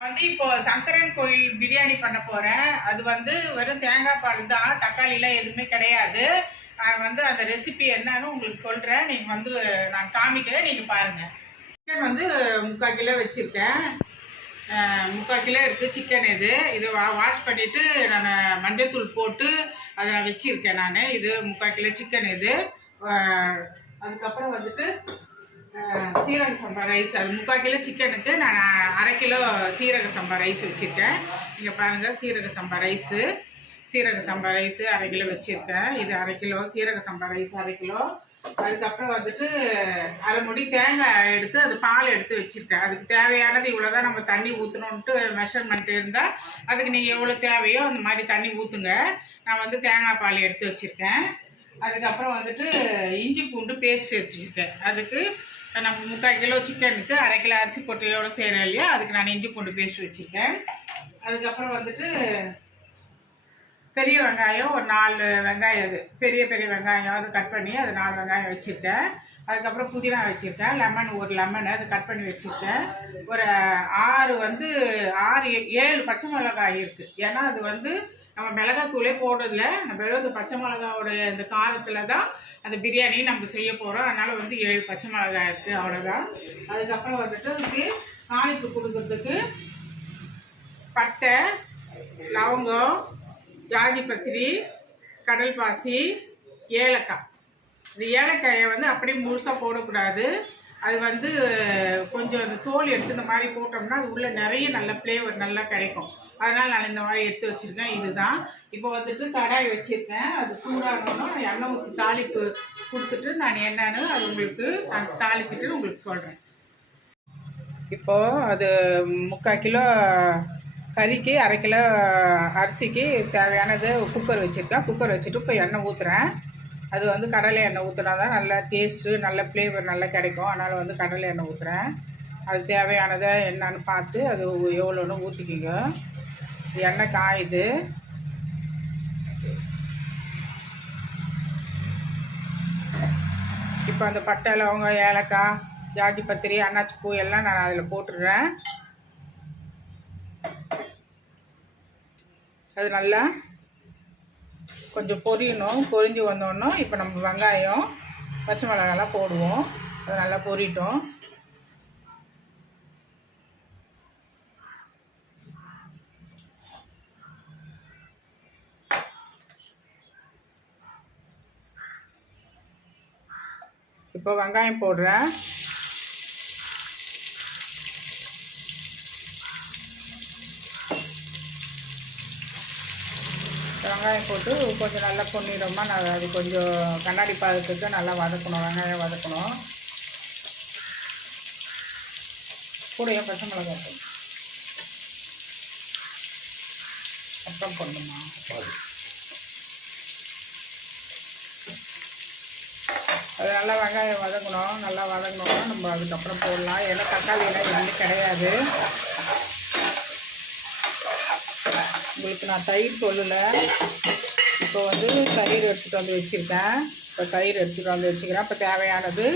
இப்போ சங்கரன் கோயில் பிரியாணி பண்ண போறேன். அது வெறும் தேங்காய் பால் தான், தக்காளிலாம் எதுவுமே கிடையாது. நான் அந்த ரெசிபி என்னன்னு உங்களுக்கு சொல்றேன். நீங்க நான் காமிக்கிறேன், நீங்க பாருங்க. சிக்கன் 3/4 கிலோ வச்சிருக்கேன். 3/4 கிலோ இருக்கு சிக்கன். இது வாஷ் பண்ணிட்டு நான் மஞ்சத்தூள் போட்டு அதை நான் வச்சிருக்கேன். நான் இது 3/4 கிலோ சிக்கன். அதுக்கப்புறம் சீரக சம்பா ரைஸ். அது 3/4 கிலோ சிக்கனுக்கு நான் 1/2 கிலோ சீரக சம்பா ரைஸ் வச்சுருக்கேன். நீங்கள் பாருங்கள், சீரக சம்பா ரைஸு 1/2 கிலோ வச்சுருக்கேன். இது 1/2 கிலோ சீரக சம்பா ரைஸ் 1/2 கிலோ. அதுக்கப்புறம் 1/2 முடி தேங்காய் எடுத்து அது பால் எடுத்து வச்சுருக்கேன். அதுக்கு தேவையானது இவ்வளோ தான். நம்ம தண்ணி ஊற்றணுன்ட்டு மெஷர்மெண்ட் இருந்தால் அதுக்கு நீங்கள் எவ்வளோ தேவையோ அந்த மாதிரி தண்ணி ஊற்றுங்க. நான் தேங்காய் பால் எடுத்து வச்சுருக்கேன். அதுக்கப்புறம் இஞ்சி பூண்டு பேஸ்ட் வச்சுருக்கேன். அதுக்கு நம்ம 3/4 கிலோ சிக்கனுக்கு 1/2 கிலோ அரிசி போட்டு எவ்வளோ செய்கிறேன் இல்லையா, அதுக்கு நான் இஞ்சி பூண்டு பேஸ்ட் வச்சுருக்கேன். அதுக்கப்புறம் பெரிய வெங்காயம் ஒரு 4 வெங்காயம், அது பெரிய வெங்காயம் அது கட் பண்ணி அது 4 வெங்காயம் வச்சுருக்கேன். அதுக்கப்புறம் புதினா வச்சுருக்கேன். லெமன் ஒரு லெமன் அது கட் பண்ணி வச்சுருக்கேன். ஒரு 7 பச்சை மிளகாய் இருக்குது. ஏன்னா அது நம்ம மிளகாத்தூளே போடுறதில்ல, நம்ம வெறும் அந்த பச்சை மிளகாவோடைய இந்த காரத்தில் தான் அந்த பிரியாணி நம்ம செய்ய போகிறோம். அதனால் 7 பச்சை மிளகாய் இருக்குது, அவ்வளோதான். அதுக்கப்புறம் இதுக்கு தாளிப்பு கொடுக்கறதுக்கு பட்டை, லவங்கம், ஜாதி பத்திரி, கடல் பாசி, ஏலக்காய். இந்த ஏலக்காயை அப்படியே முழுசாக போடக்கூடாது. அது கொஞ்சம் அந்த தோல் எடுத்து இந்த மாதிரி போட்டோம்னா அது உள்ளே நிறைய நல்ல ஃப்ளேவர் நல்லா கிடைக்கும். அதனால் நான் இந்த மாதிரி எடுத்து வச்சுருக்கேன். இதுதான் இப்போ கடாய் வச்சுருக்கேன். அது சூடானோன்னா எண்ணெய் ஊற்றி தாளிப்பு கொடுத்துட்டு நான் என்னன்னு அது உங்களுக்கு நான் தாளிச்சிட்டு உங்களுக்கு சொல்கிறேன். இப்போது அது 3/4 கிலோ கறிக்கு 1/2 கிலோ அரிசிக்கு தேவையானது குக்கர் வச்சுருக்கேன். குக்கர் வச்சுட்டு இப்போ எண்ணெய் ஊற்றுறேன். அது கடலை எண்ணெய் ஊற்றினா தான் நல்லா டேஸ்ட்டு நல்ல ஃப்ளேவர் நல்லா கிடைக்கும். அதனால் கடலை எண்ணெய் ஊற்றுறேன். அது தேவையானதை என்னன்னு பார்த்து அது எவ்வளோன்னு ஊற்றிக்கிங்க. எண்ணெய் காயுது. இப்போ அந்த பட்டை, லவங்கம், ஏலக்காய், ஜாதி பத்திரி, அன்னாச்சி பூ எல்லாம் நான் அதில் போட்டுடுறேன். அது நல்லா கொஞ்சம் பொரியணும். பொரிஞ்சு வந்தோடனே இப்போ நம்ம வெங்காயம், பச்சை மிளகாலாம் போடுவோம். அது நல்லா பொரியட்டும். இப்போ வெங்காயம் போடுறேன். வெங்காயம் போட்டு கொஞ்சம் நல்லா பொன்னிறமா நான் அது கொஞ்சம் கண்ணாடி பதத்துக்கு நல்லா வதக்கணும். வெங்காயம் வதக்கணும். கூடயே பச்சை மிளகாய் போடணும். அப்புறம் போடணுமா? அது நல்லா வெங்காயம் வதக்கணும். நல்லா வதக்கணும்னா நம்ம அதுக்கப்புறம் போடலாம். ஏன்னா தக்காளியெல்லாம் எதுவுமே கிடையாது. உங்களுக்கு நான் தயிர் சொல்லலை. இப்போ தயிர் எடுத்துகிட்டு வந்து வச்சுருக்கேன். இப்போ தயிர் எடுத்துகிட்டு வந்து வச்சுக்கிறேன். இப்போ தேவையானது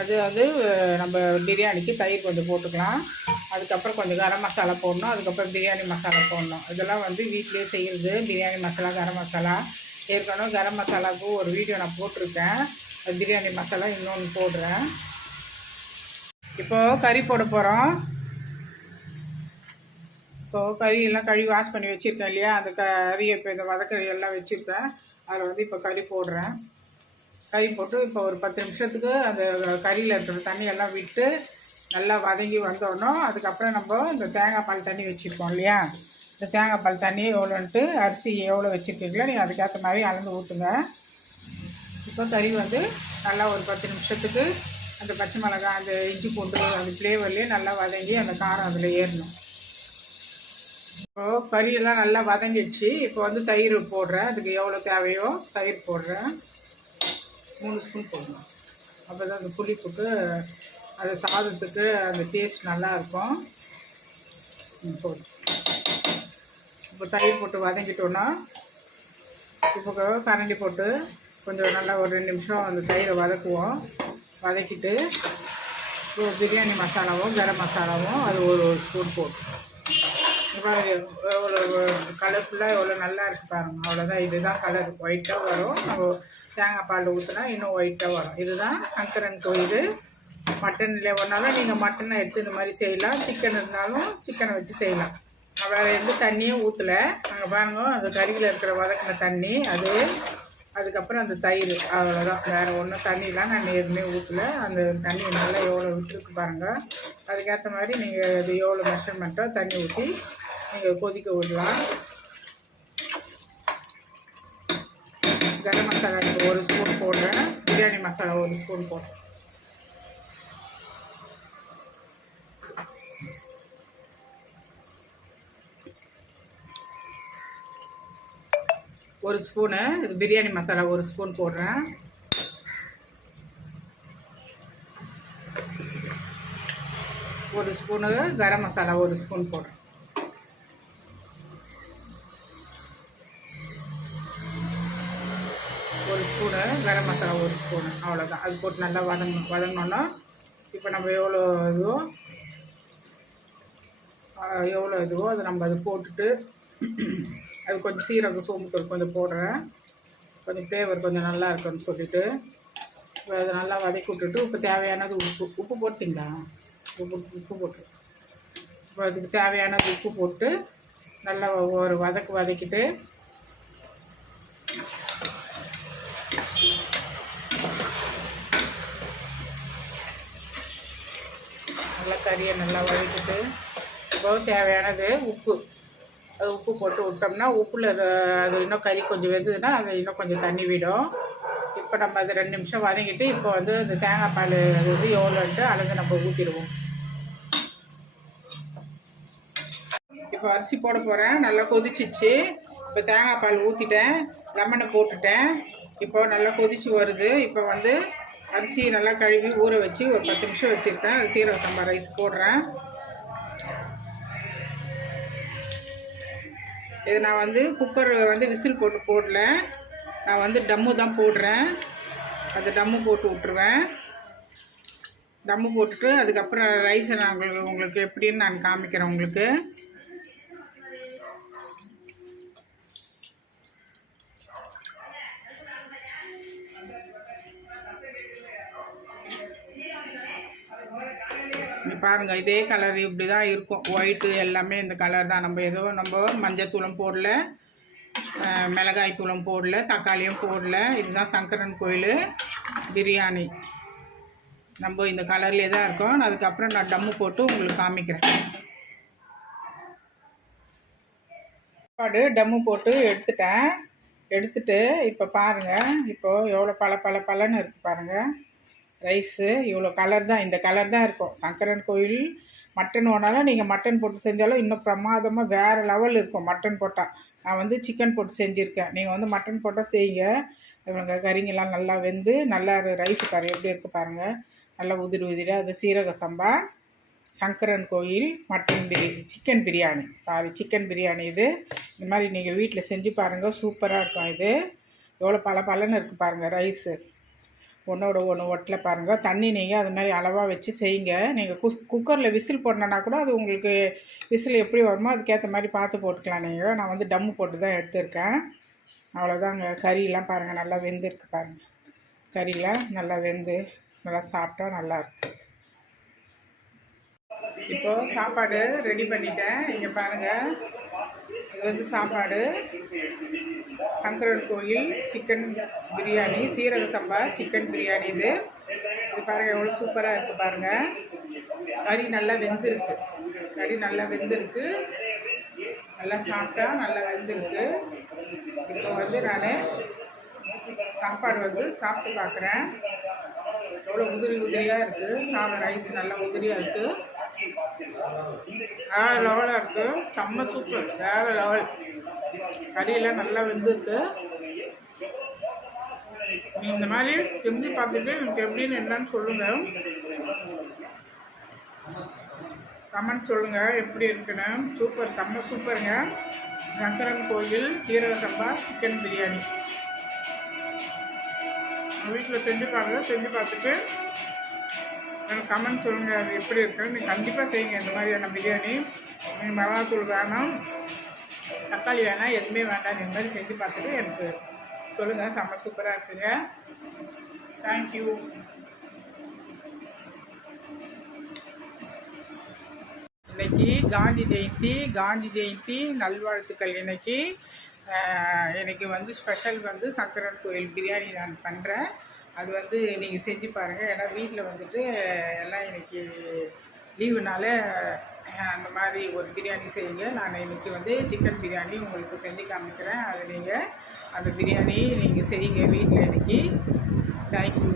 அது நம்ம பிரியாணிக்கு தயிர் கொஞ்சம் போட்டுக்கலாம். அதுக்கப்புறம் கொஞ்சம் கரம் மசாலா போடணும். அதுக்கப்புறம் பிரியாணி மசாலா போடணும். இதெல்லாம் வீட்டிலே செய்கிறது. பிரியாணி மசாலா, கரம் மசாலா. ஏற்கனவே கரம் மசாலாவுக்கு ஒரு வீடியோ நான் போட்டிருக்கேன். பிரியாணி மசாலா இன்னொன்று போடுறேன். இப்போது கறி போட போகிறோம். இப்போது கறியெல்லாம் கழுவி வாஷ் பண்ணி வச்சுருக்கேன் இல்லையா, அந்த கறியை இப்போ இந்த வதக்கறி எல்லாம் வச்சுருக்கேன். அதில் இப்போ கறி போடுறேன். கறி போட்டு இப்போ ஒரு 10 நிமிஷத்துக்கு அந்த கறியில் இருக்கிற தண்ணியெல்லாம் விட்டு நல்லா வதங்கி வந்தோடனே அதுக்கப்புறம் நம்ம இந்த தேங்காய் பால் தண்ணி வச்சுருக்கோம் இல்லையா, இந்த தேங்காய் பால் தண்ணி எவ்வளோன்ட்டு அரிசி எவ்வளோ வச்சுருக்கீங்களோ நீங்கள் அதுக்கேற்ற மாதிரி அளந்து ஊற்றுங்க. இப்போ கறி நல்லா ஒரு 10 நிமிஷத்துக்கு அந்த பச்சை மிளகாய், அந்த இஞ்சி பூண்டு அந்த ஃப்ளேவர்லேயே நல்லா வதங்கி அந்த காரம் அதில் ஏறணும். இப்போது கறியெல்லாம் நல்லா வதங்கிடுச்சு. இப்போ தயிர் போடுறேன். அதுக்கு எவ்வளோ தேவையோ தயிர் போடுறேன். 3 ஸ்பூன் போடணும். அப்போ தான் அந்த புளிப்புக்கு அது சாதத்துக்கு அந்த டேஸ்ட் நல்லாயிருக்கும். போதும். இப்போ தயிர் போட்டு வதங்கிட்டோன்னா இப்போ கரண்டி போட்டு கொஞ்சம் நல்லா ஒரு 2 நிமிஷம் அந்த தயிரை வதக்குவோம். வதக்கிட்டு பிரியாணி மசாலாவும் கரம் மசாலாவும் அது ஒரு ஸ்பூன் போட்டு எவ்வளோ கலர்ஃபுல்லாக எவ்வளோ நல்லா இருக்குது பாருங்கள். அவ்வளோதான், இதுதான் கலர் ஒயிட்டாக வரும். நம்ம தேங்காய் பால் ஊற்றினா இன்னும் ஒயிட்டாக வரும். இதுதான் சங்கரன் கோயில். மட்டன்ல ஒன்றாலும் நீங்கள் மட்டனை எடுத்து இந்த மாதிரி செய்யலாம். சிக்கன் இருந்தாலும் சிக்கனை வச்சு செய்யலாம். நான் வேறு எந்த தண்ணியும் ஊற்றலை. அங்கே பாருங்க, அந்த கறியில் இருக்கிற வதக்கின தண்ணி அது, அதுக்கப்புறம் அந்த தயிர், அவ்வளோதான். வேறு ஒன்றும் தண்ணியெலாம் நான் எதுவுமே ஊற்றலை. அந்த தண்ணி நல்லா எவ்வளோ விட்டுருக்கு பாருங்கள். அதுக்கேற்ற மாதிரி நீங்கள் அது எவ்வளோ மெஷர்மெண்ட்டோ தண்ணி ஊற்றி நீங்கள் கொதிக்க விடலாம். கரம் மசாலா 1 ஸ்பூன் போடுறேன். பிரியாணி மசாலா 1 ஸ்பூன் போடுறேன். ஒரு ஸ்பூனு இது பிரியாணி மசாலா 1 ஸ்பூன் போடுறேன். ஒரு ஸ்பூனு கரம் மசாலா 1 ஸ்பூன் போடுறேன். ஒரு ஸ்பூனு கரம் மசாலா 1 ஸ்பூனு, அவ்வளோதான். அது போட்டு நல்லா வதங்கணுன்னா இப்போ நம்ம எவ்வளோ இதுவோ அதை நம்ம அது போட்டுட்டு அது கொஞ்சம் சீரகம் சோம்புத்தூள் கொஞ்சம் போடுறேன். கொஞ்சம் ஃப்ளேவர் கொஞ்சம் நல்லா இருக்குன்னு சொல்லிவிட்டு இப்போ அதை நல்லா வதக்கி விட்டுட்டு இப்போ தேவையானது உப்பு போட்டிங்களா? உப்பு போட்டு இப்போ அதுக்கு தேவையானது உப்பு போட்டு நல்லா ஒரு வதக்கிட்டு நல்லா கறியை நல்லா வதக்கிட்டு இப்போ தேவையானது உப்பு, அது உப்பு போட்டு விட்டோம்னா உப்பில் அது இன்னும் கறி கொஞ்சம் வெந்ததுன்னா அது இன்னும் கொஞ்சம் தண்ணி விடும். இப்போ நம்ம அது 2 நிமிஷம் வதங்கிட்டு இப்போ வந்து இந்த தேங்காய் பால் அது வந்து எவ்வளோன்ட்டு அளந்து நம்ம ஊற்றிடுவோம். இப்போ அரிசி போட போகிறேன். நல்லா கொதிச்சிச்சு. இப்போ தேங்காய் பால் ஊற்றிட்டேன், லெமனை போட்டுட்டேன். இப்போ நல்லா கொதிச்சு வருது. இப்போ வந்து அரிசி நல்லா கழுவி ஊற வச்சு ஒரு 10 நிமிஷம் வச்சுருக்கேன். சீரக சம்பா ரைஸ் போடுறேன். இது நான் வந்து குக்கர் வந்து விசில் போடல. நான் வந்து டம்மு தான் போடுறேன். அது டம்மு போட்டு விட்ருவேன். டம்மு போட்டுட்டு அதுக்கப்புறம் ரைஸை நான் உங்களுக்கு எப்படின்னு நான் காமிக்கிறேன் உங்களுக்கு. பாருங்கள், இதே கலர் இப்படி தான் இருக்கும். ஒயிட்டு எல்லாமே இந்த கலர் தான். நம்ம மஞ்சத்தூளும் போடல, மிளகாய் தூளும் போடல, தக்காளியும் போடல. இதுதான் சங்கரன் கோயில் பிரியாணி. நம்ம இந்த கலர்லேயே தான் இருக்கோம். அதுக்கப்புறம் நான் டம்மு போட்டு உங்களுக்கு காமிக்கிறேன். சாப்பாடு டம்மு போட்டு எடுத்துட்டு இப்போ பாருங்கள், இப்போது எவ்வளோ பலன்னு இருக்குது பாருங்கள். ரைஸு இவ்வளோ கலர் தான், இந்த கலர் தான் இருக்கும். சங்கரன் கோயில் மட்டன் ஓனாலும் நீங்கள் மட்டன் போட்டு செஞ்சாலும் இன்னும் பிரமாதமாக வேறு லெவல் இருக்கும். மட்டன் போட்டால் நான் வந்து சிக்கன் போட்டு செஞ்சுருக்கேன். நீங்கள் வந்து மட்டன் போட்டால் செய்யுங்க. இவங்க கறிங்கெல்லாம் நல்லா வெந்து நல்லா ரைஸு கறி எப்படி இருக்குது பாருங்கள். நல்லா உதிரியாக அது சீரக சம்பா சங்கரன் கோயில் சிக்கன் பிரியாணி. இது இந்த மாதிரி நீங்கள் வீட்டில் செஞ்சு பாருங்கள், சூப்பராக இருக்கும். இது எவ்வளோ பலன்னு இருக்குது பாருங்கள். ரைஸு ஒன்றோட ஒன்று ஒட்டில் பாருங்கள். தண்ணி நீங்கள் அது மாதிரி அளவாக வச்சு செய்யுங்க. நீங்கள் குக்கரில் விசில் போடணுன்னா கூட அது உங்களுக்கு விசில் எப்படி வருமோ அதுக்கேற்ற மாதிரி பார்த்து போட்டுக்கலாம் நீங்கள். நான் வந்து டம்மு போட்டு தான் எடுத்திருக்கேன். அவ்வளோதாங்க. கறியெல்லாம் பாருங்கள் நல்லா வெந்திருக்கு பாருங்கள். கறியெலாம் நல்லா வெந்து நல்லா சாப்பிட்டா நல்லாயிருக்கு. இப்போது சாப்பாடு ரெடி பண்ணிட்டேன். இங்கே பாருங்கள், இது வந்து சாப்பாடு சங்கரன் கோயில் சிக்கன் பிரியாணி, சீரக சம்பா சிக்கன் பிரியாணி. இது பாருங்கள் எவ்வளோ சூப்பராக இருக்குது பாருங்கள். கறி நல்லா வெந்திருக்கு, நல்லா சாப்பிட்டா நல்லா வெந்திருக்கு. இப்போ வந்து நான் சாப்பாடு வந்து சாப்பிட்டு பார்க்குறேன். எவ்வளோ உதிரியாக இருக்குது. சாதம் ரைஸ் நல்லா உதிரியாக இருக்குது. வேறு லெவலாக இருக்குது. செம்ம சூப்பர், வேறு லெவல். கறியெல்லாம் நல்லா வெந்திருக்கு. இந்த மாதிரி செஞ்சு பார்த்துட்டு எனக்கு எப்படின்னு என்னன்னு சொல்லுங்கள். கமெண்ட் சொல்லுங்கள் எப்படி இருக்குன்னு. சூப்பர், செம்ம சூப்பருங்க. சங்கரன் கோயில் சீரக சம்பா சிக்கன் பிரியாணி வீட்டில் செஞ்சு பார்த்துட்டு எனக்கு கமெண்ட் சொல்லுங்கள் அது எப்படி இருக்குன்னு. நீங்கள் கண்டிப்பாக செய்யுங்க இந்த மாதிரியான பிரியாணி. மிளகாத்தூள் வேணாம், தக்காளி வேணாம், எதுவுமே வேண்டாம். இந்த மாதிரி செஞ்சு பார்த்துட்டு எனக்கு சொல்லுங்கள். செம்ம சூப்பராக இருக்குங்க. தேங்க்யூ. இன்னைக்கு காந்தி ஜெயந்தி நல்வாழ்த்துக்கள். இன்னைக்கு வந்து ஸ்பெஷல் வந்து சங்கரன் கோயில் பிரியாணி நான் பண்ணுறேன். அது வந்து நீங்கள் செஞ்சு பாருங்கள். ஏன்னா வீட்டில் வந்துட்டு எல்லாம் இன்னைக்கு லீவுனால அந்த மாதிரி ஒரு பிரியாணி செய்யுங்க. நான் இன்றைக்கி வந்து சிக்கன் பிரியாணி உங்களுக்கு செஞ்சு காமிக்கிறேன். அது நீங்கள் அந்த பிரியாணி நீங்கள் செய்யுங்க வீட்டில் இன்னைக்கு. தேங்க்யூ.